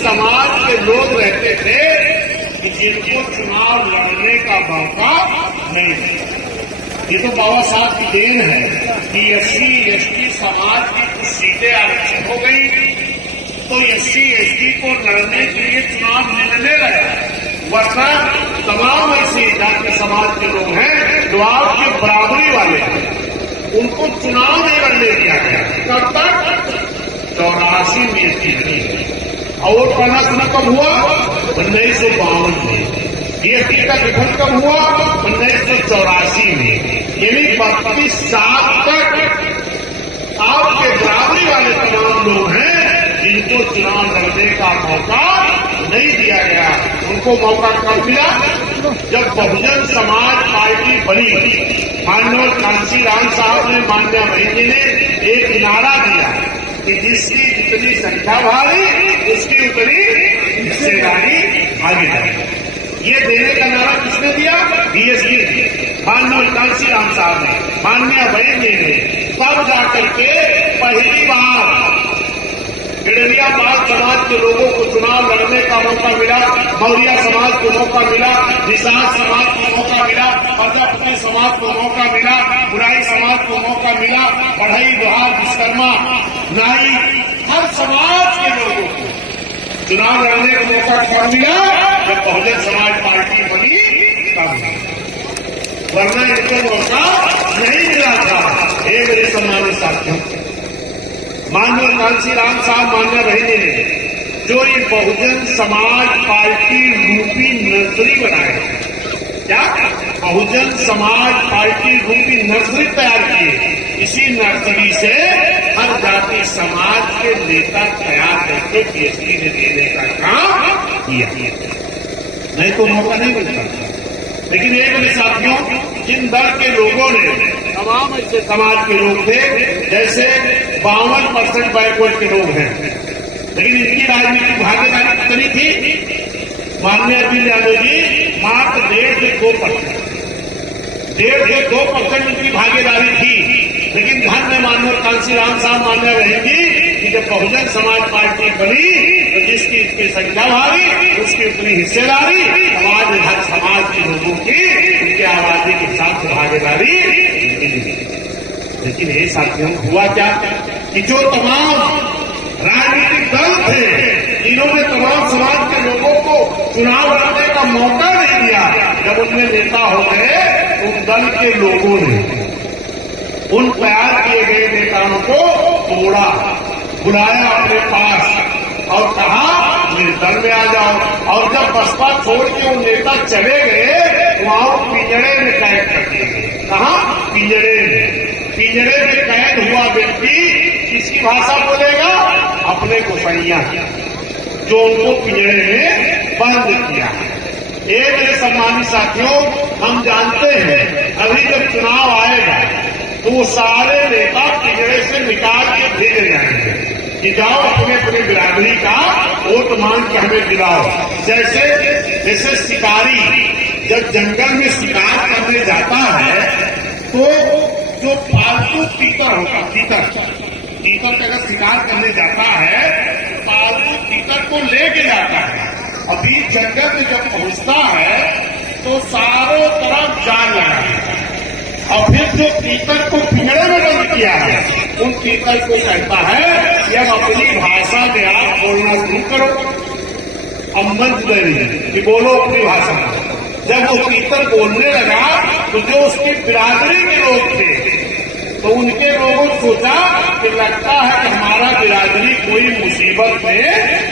समाज के लोग रहते थे कि जिनको चुनाव लड़ने का मौका नहीं मिला। ये तो बाबा साहब की देन है कि SC/ST समाज की कुछ सीटें आरक्षित हो गई तो SC/ST को लड़ने के लिए चुनाव मिलने लगा। वरना तमाम ऐसे जाति समाज के लोग हैं जो आपके बराबरी वाले हैं, उनको चुनाव नहीं लड़ने दिया गया। कब तक? 84 में थी। और वोट पाना सुना कब हुआ? 1952 में। BSP का गठन कब हुआ? 1984 में। यानी 32 साल तक आपके बराबरी वाले तमाम लोग हैं जिनको चुनाव लड़ने का मौका नहीं दिया गया। उनको मौका कब मिला? जब बहुजन समाज पार्टी बनी। माननीय कांशीराम साहब ने, मान्या बहन जी ने एक नारा दिया कि जिसकी जितनी संख्या भारी उसकी उतनी हिस्सेदारी भागीदारी। ये देने का नारा किसने दिया? BSP ने, माननीय कांशीराम साहब ने, मान्या बहन जी ने। तब जाकर के पहली बार गिडरिया बाल समाज के लोगों को चुनाव लड़ने का मौका मिला, मौर्या समाज को मौका मिला, निषाद समाज को मौका मिला, प्रजापति समाज को मौका मिला, बुराई समाज को मौका मिला, बढ़ई, लोहार, विश्वकर्मा, नाई, हर समाज के लोगों को चुनाव लड़ने का मौका कब मिला? जब बहुजन समाज पार्टी बनी तब। वरना इनको मौका नहीं मिला था। ये मेरे सम्मानित साथियों, माननीय कांशीराम साहब, मान्या बहन ने जो ये बहुजन समाज पार्टी रूपी नर्सरी बनाए, क्या बहुजन समाज पार्टी रूपी नर्सरी तैयार किए, इसी नर्सरी से हर जाति समाज के नेता तैयार करके BSP ने देने का काम किया। नहीं तो मौका नहीं मिलता। लेकिन एक मेरे साथियों, जिन दल के लोगों ने, तमाम ऐसे समाज के लोग थे जैसे 52% बैकवर्ड के लोग हैं, लेकिन इनकी राजनीतिक भागीदारी कितनी थी? माननीय अरविंद यादव जी मात्र 1.5% इनकी भागीदारी थी। लेकिन धन्य माननीय कांशीराम साहब, मान्या बहन जी कि जब बहुजन समाज पार्टी बनी तो जिसकी इतनी संख्या भारी उसकी उतनी हिस्सेदारी समाज, हर समाज के लोगों की उनकी आबादी के साथ भागीदारी मिली। लेकिन ये साथियों हुआ क्या कि जो तमाम राजनीतिक दल थे इन्होंने तमाम समाज के लोगों को चुनाव लड़ने का मौका नहीं दिया, जब उनमें नेता हो गए उन दल के लोगों ने उन तैयार किए गए नेताओं को तोड़ा, बुलाया अपने पास और कहा मेरे दल में आ जाओ। और जब बसपा छोड़ के वो नेता चले गए वहां पिंजड़े में कैद कर दिए गए। कहा? पिंजड़े में। पिंजड़े में कैद हुआ व्यक्ति किसकी भाषा बोलेगा? अपने गोसैया, जो उनको पिंजड़े में बंद किया। एक मेरे सम्मानित साथियों, हम जानते हैं अभी जब चुनाव आएगा तो वो सारे नेता पिंजड़े से निकाल के भेजे जाएंगे कि जाओ अपने अपने बिरादरी का वोट मांग के हमें दिलाओ। जैसे शिकारी जब जंगल में शिकार करने जाता है तो जो पालतू तीतर होता, तीतर का अगर शिकार करने जाता है पालतू तीतर को लेके जाता है। अभी जंगल में जब पहुंचता है तो चारों तरफ जान लगा और फिर जो तीतर को पिंजड़े में बंद किया है उन तीतर को कहता है कि अब अपनी भाषा में आप बोलना शुरू करो। अब मंच दे रही कि बोलो अपनी भाषा में। जब वो तीतर बोलने लगा तो जो उसकी बिरादरी के लोग थे तो उनके लोगों ने सोचा कि लगता है कि हमारा बिरादरी कोई मुसीबत में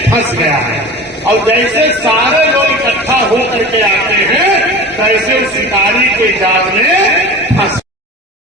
फंस गया है। और जैसे सारे लोग इकट्ठा होकर के आते हैं तैसे शिकारी के जाल में